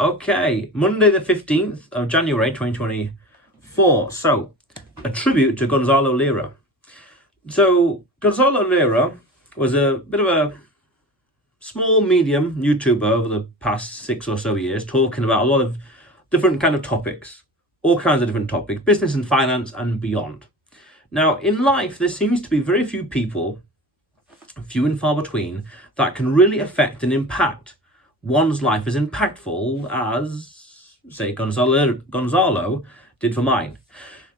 Okay, Monday the 15th of January 2024. So, a tribute to Gonzalo Lira. So, Gonzalo Lira was a bit of a small, medium YouTuber over the past 6 or so years, talking about a lot of different kind of topics, all kinds of different topics, business and finance and beyond. Now, in life, there seems to be very few people, few and far between, that can really affect and impact one's life as impactful as, say, Gonzalo did for mine.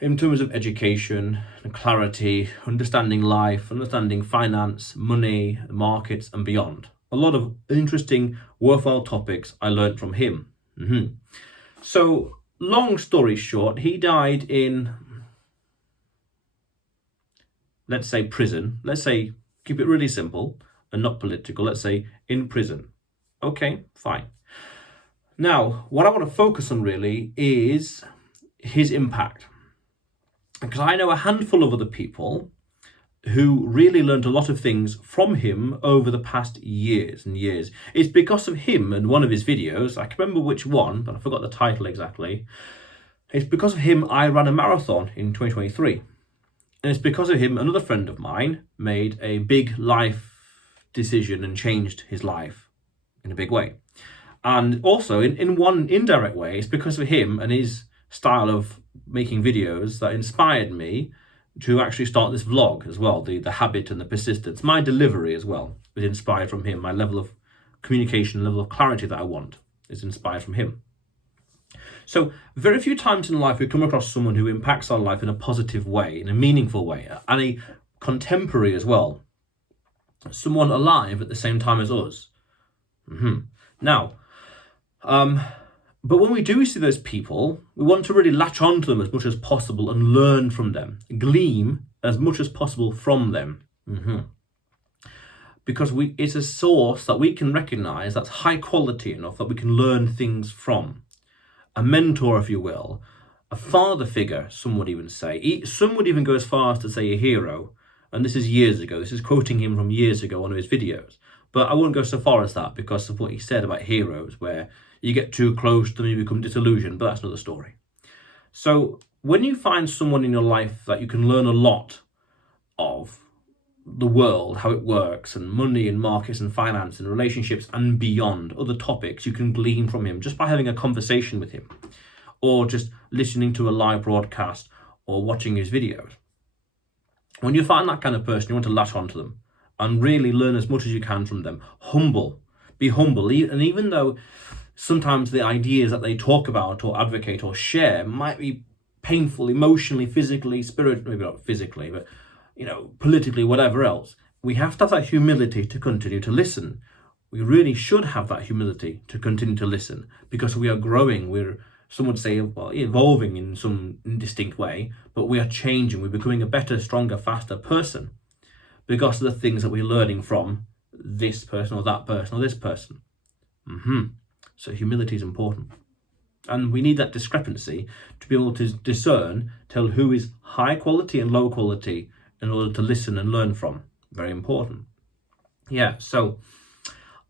In terms of education and clarity, understanding life, understanding finance, money, markets, and beyond. A lot of interesting, worthwhile topics I learned from him. So, long story short, he died in, let's say, prison. Let's say, keep it really simple and not political. Let's say, in prison. Okay, fine. Now, what I want to focus on really is his impact. Because I know a handful of other people who really learned a lot of things from him over the past years and years. It's because of him and one of his videos, I can remember which one, but I forgot the title exactly. It's because of him I ran a marathon in 2023. And it's because of him another friend of mine made a big life decision and changed his life in a big way. And also in one indirect way, it's because of him and his style of making videos that inspired me to actually start this vlog as well. The habit and the persistence, my delivery as well, was inspired from him. My level of communication, level of clarity that I want is inspired from him. So very few times in life we come across someone who impacts our life in a positive way, in a meaningful way, and a contemporary as well. Someone alive at the same time as us. Now, but when we do see those people, we want to really latch on to them as much as possible and learn from them, glean as much as possible from them. Because it's a source that we can recognize that's high quality enough that we can learn things from. A mentor, if you will, a father figure, some would even say. Some would even go as far as to say a hero. And this is years ago. This is quoting him from years ago, one of his videos. But I wouldn't go so far as that because of what he said about heroes, where you get too close to them, you become disillusioned, but that's another story. So when you find someone in your life that you can learn a lot of the world, how it works, and money and markets and finance and relationships and beyond, other topics you can glean from him just by having a conversation with him or just listening to a live broadcast or watching his videos. When you find that kind of person, you want to latch onto them and really learn as much as you can from them. Be humble. And even though sometimes the ideas that they talk about or advocate or share might be painful emotionally, physically, spiritually, maybe not physically, but politically, whatever else, we have to have that humility to continue to listen. We really should have that humility to continue to listen because we are growing. Some would say, evolving in some distinct way, but we are changing. We're becoming a better, stronger, faster person because of the things that we're learning from this person or that person or this person. So humility is important. And we need that discrepancy to be able to discern, tell who is high quality and low quality in order to listen and learn from. Very important. So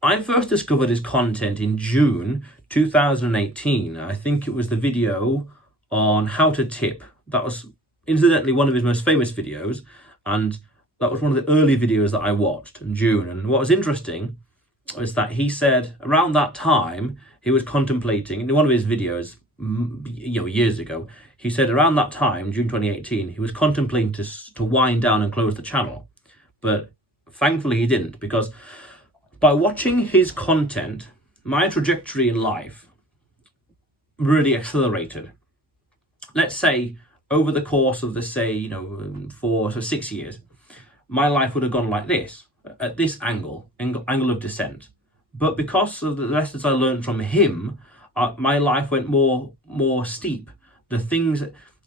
I first discovered his content in June 2018. I think it was the video on how to tip. That was incidentally one of his most famous videos, and that was one of the early videos that I watched in June. And what was interesting was that he said around that time he was contemplating, in one of his videos years ago, he said around that time, June 2018, he was contemplating to wind down and close the channel. But thankfully he didn't, because by watching his content, my trajectory in life really accelerated. Let's say over the course of 6 years, my life would have gone like this, at this angle of descent. But because of the lessons I learned from him, my life went more steep. The things,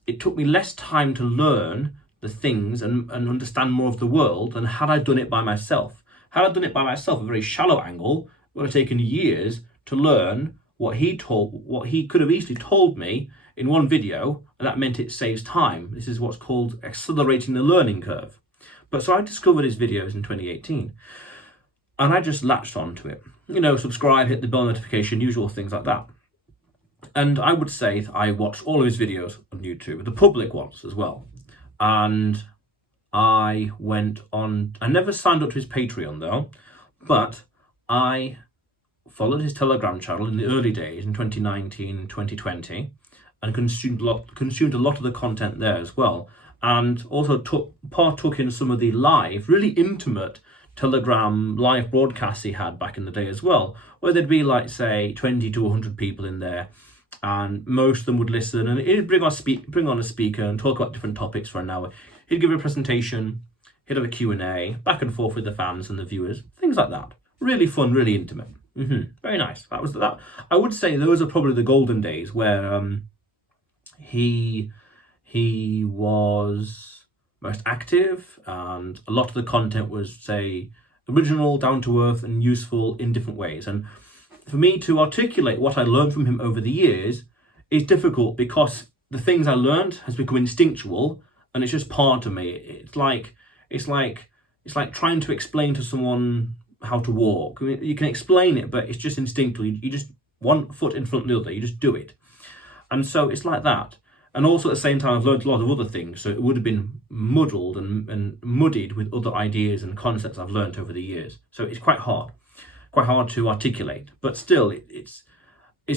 it took me less time to learn the things and understand more of the world than had I done it by myself. Had I done it by myself, a very shallow angle, it would have taken years to learn what he could have easily told me in one video, and that meant it saves time. This is what's called accelerating the learning curve. But so I discovered his videos in 2018, and I just latched onto it. Subscribe, hit the bell notification, usual things like that. And I would say that I watched all of his videos on YouTube, the public ones as well. And I never signed up to his Patreon though, but I followed his Telegram channel in the early days in 2019, 2020, and consumed a lot of the content there as well. And also partook in some of the live, really intimate Telegram live broadcasts he had back in the day as well, where there'd be like, say, 20 to 100 people in there, and most of them would listen, and he'd bring on a speaker and talk about different topics for an hour. He'd give a presentation, he'd have a Q&A, back and forth with the fans and the viewers, things like that. Really fun, really intimate. Very nice. That was that. I would say those are probably the golden days where he was most active, and a lot of the content was, say, original, down to earth, and useful in different ways. And for me to articulate what I learned from him over the years is difficult, because the things I learned has become instinctual, and it's just part of me. It's like trying to explain to someone how to walk. I mean, you can explain it, but it's just instinctual. You just, one foot in front of the other, you just do it. And so it's like that. And also at the same time, I've learned a lot of other things, so it would have been muddled and muddied with other ideas and concepts I've learned over the years. So it's quite hard to articulate. But still, it's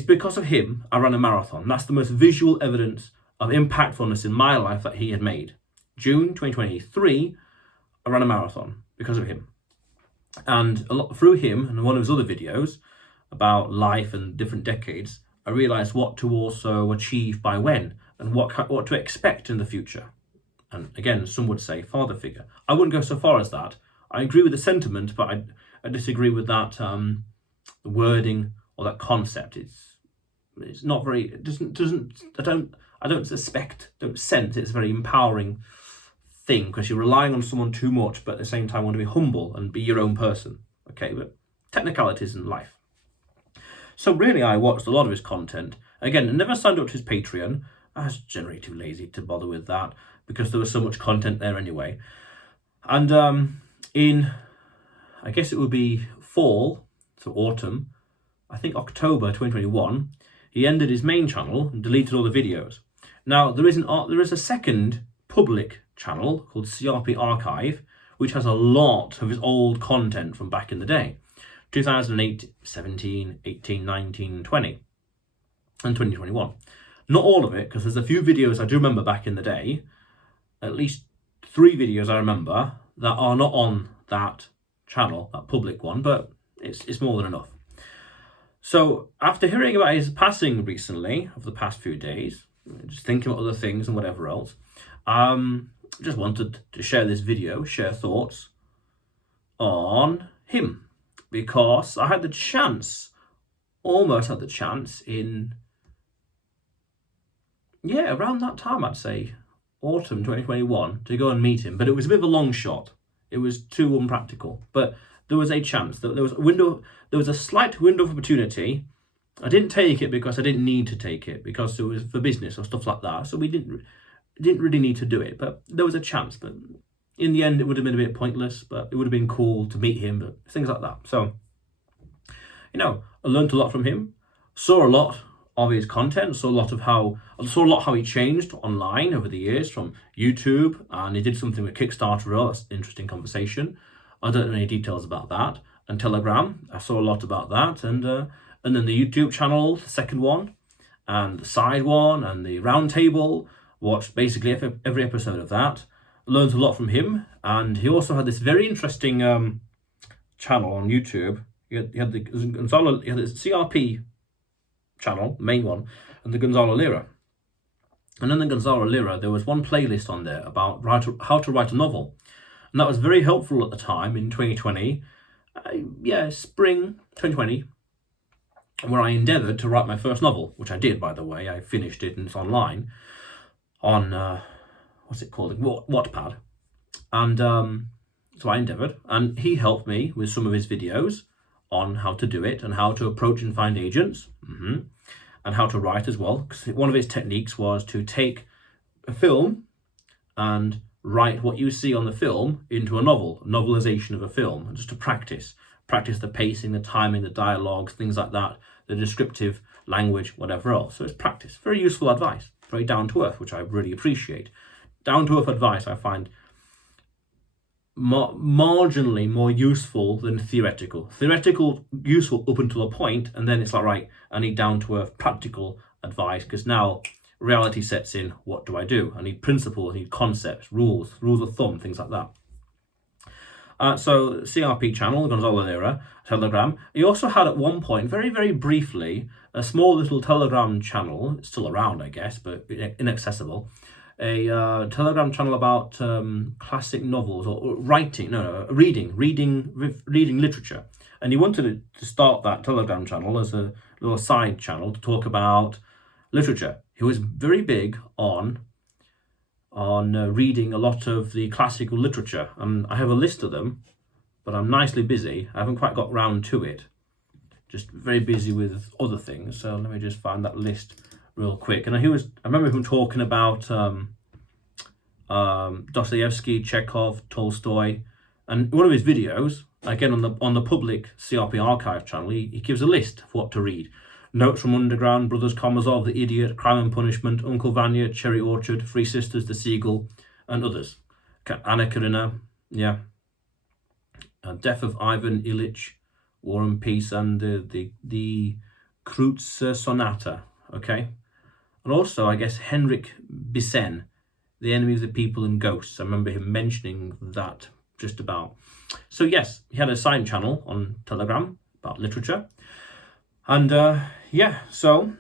because of him I ran a marathon. That's the most visual evidence of impactfulness in my life that he had made. June 2023, I ran a marathon because of him. And a lot through him and one of his other videos about life and different decades, I realised what to also achieve by when, and what to expect in the future. And again, some would say father figure. I wouldn't go so far as that. I agree with the sentiment, but I disagree with that the wording or that concept. It's not very. It doesn't. I don't sense it's a very empowering thing, because you're relying on someone too much, but at the same time want to be humble and be your own person. Okay, but technicalities in life. So really, I watched a lot of his content. Again, I never signed up to his Patreon. I was generally too lazy to bother with that, because there was so much content there anyway. And in, I guess it would be fall, so autumn, I think October 2021, he ended his main channel and deleted all the videos. Now, there is a second public channel called CRP Archive, which has a lot of his old content from back in the day. 2008, 17, 18, 19, 20, and 2021. Not all of it, because there's a few videos I do remember back in the day, at least 3 videos I remember, that are not on that channel, that public one, but it's more than enough. So after hearing about his passing recently, over the past few days, just thinking about other things and whatever else, just wanted to share this video, share thoughts on him, because I almost had the chance in, around that time, I'd say, autumn 2021, to go and meet him. But it was a bit of a long shot. It was too unpractical. But there was a chance. There was a slight window of opportunity. I didn't take it because I didn't need to take it, because it was for business or stuff like that. So we didn't really need to do it. But there was a chance. But in the end, it would have been a bit pointless, but it would have been cool to meet him, but things like that. So, I learned a lot from him, saw a lot of his content, saw a lot how he changed online over the years from YouTube, and he did something with Kickstarter. That's an interesting conversation. I don't know any details about that. And Telegram, I saw a lot about that, and then the YouTube channel, the second one, and the side one, and the round table. Watched basically every episode of that. Learned a lot from him, and he also had this very interesting channel on YouTube. He had the CRP channel, main one, and the Gonzalo Lira. And in the Gonzalo Lira, there was one playlist on there about how to write a novel, and that was very helpful at the time in 2020. Spring 2020, where I endeavoured to write my first novel, which I did, by the way. I finished it, and it's online on what's it called, Wattpad. And so I endeavoured, and he helped me with some of his videos on how to do it and how to approach and find agents, and how to write as well. Because one of his techniques was to take a film and write what you see on the film into a novelization of a film, just to practice the pacing, the timing, the dialogues, things like that, the descriptive language, whatever else. So it's practice. Very useful advice. Very down to earth, which I really appreciate. Down to earth advice I find marginally more useful than theoretical. Theoretical, useful up until a point, and then it's like, right, I need down to earth practical advice, because now reality sets in. What do I do? I need principles, I need concepts, rules of thumb, things like that. So CRP channel, Gonzalo Lira, Telegram. He also had at one point, very, very briefly, a small little Telegram channel, it's still around, I guess, but inaccessible. A Telegram channel about classic novels or reading literature. And he wanted to start that Telegram channel as a little side channel to talk about literature. He was very big on reading a lot of the classical literature. And I have a list of them, but I'm nicely busy. I haven't quite got round to it. Just very busy with other things. So let me just find that list real quick. And I remember him talking about Dostoevsky, Chekhov, Tolstoy, and one of his videos, again on the public CRP archive channel, he gives a list of what to read. Notes from Underground, Brothers Karamazov, The Idiot, Crime and Punishment, Uncle Vanya, Cherry Orchard, Three Sisters, The Seagull, and others. Anna Karenina, yeah. Death of Ivan Ilyich, War and Peace, and the Kreutzer Sonata, okay? And also, I guess, Henrik Bissen, The Enemy of the People and Ghosts. I remember him mentioning that just about. So yes, he had a side channel on Telegram about literature. And so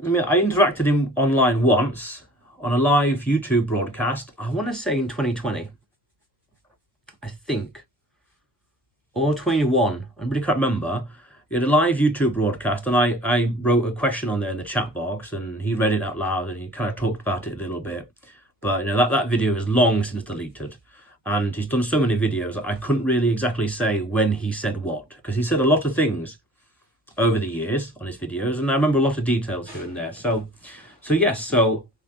I interacted him online once on a live YouTube broadcast, I want to say in 2020, I think, or 21, I really can't remember. He had a live YouTube broadcast, and I wrote a question on there in the chat box, and he read it out loud, and he kind of talked about it a little bit. But that video is long since deleted, and he's done so many videos, I couldn't really exactly say when he said what, because he said a lot of things over the years on his videos, and I remember a lot of details here and there. So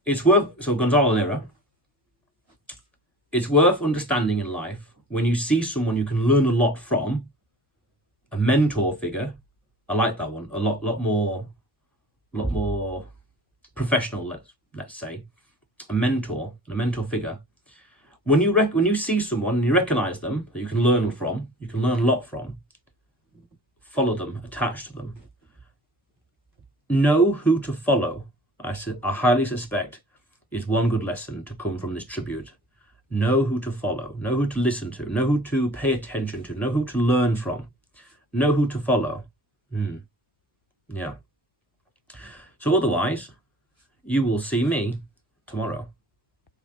it's worth, Gonzalo Lira, it's worth understanding in life when you see someone you can learn a lot from, a mentor figure. I like that one a lot more professional, let's say, a mentor figure. When you see someone and you recognize them that you can learn a lot from, follow them, attach to them. Know who to follow. I highly suspect is one good lesson to come from this tribute. Know who to follow, know who to listen to, know who to pay attention to, know who to learn from, know who to follow. Yeah. So otherwise, you will see me tomorrow.